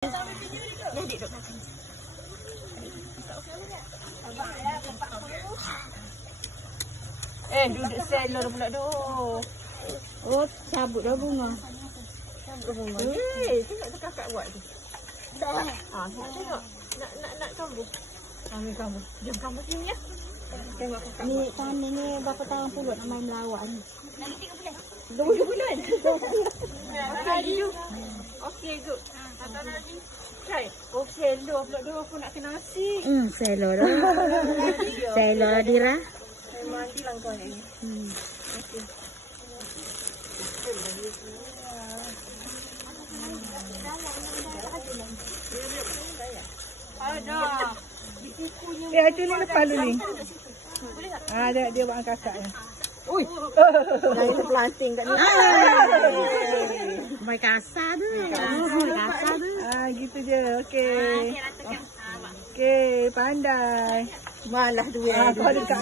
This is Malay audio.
Jadi duduk belakang. Duduk selor pula tu. Oh, cabut dah bunga. Cabut bunga. Tengok tu kakak buat tu. Tengok. Nak kambuh. Ambil kambuh. Jom kambuh sini ya. Tengok kakak. Ni tanah ni berapa tahun puluh nak main melawak ni? 2 bulan. Okey, you. Okey, good. Kata lagi. Kai. Okey, lu pula aku nak kena nasi. Selo dah. Selo Adira. Saya mandi lah kau ni. Okey. Ada. Di kukunya. Itu ni lepas dulu ni. Dia buat kakak ni. Ui. Dah planting kat ni. Mai kasar tu. Kasar tu. Gitu je. Okey. Okey, pandai. Malah duit. Kau dekat.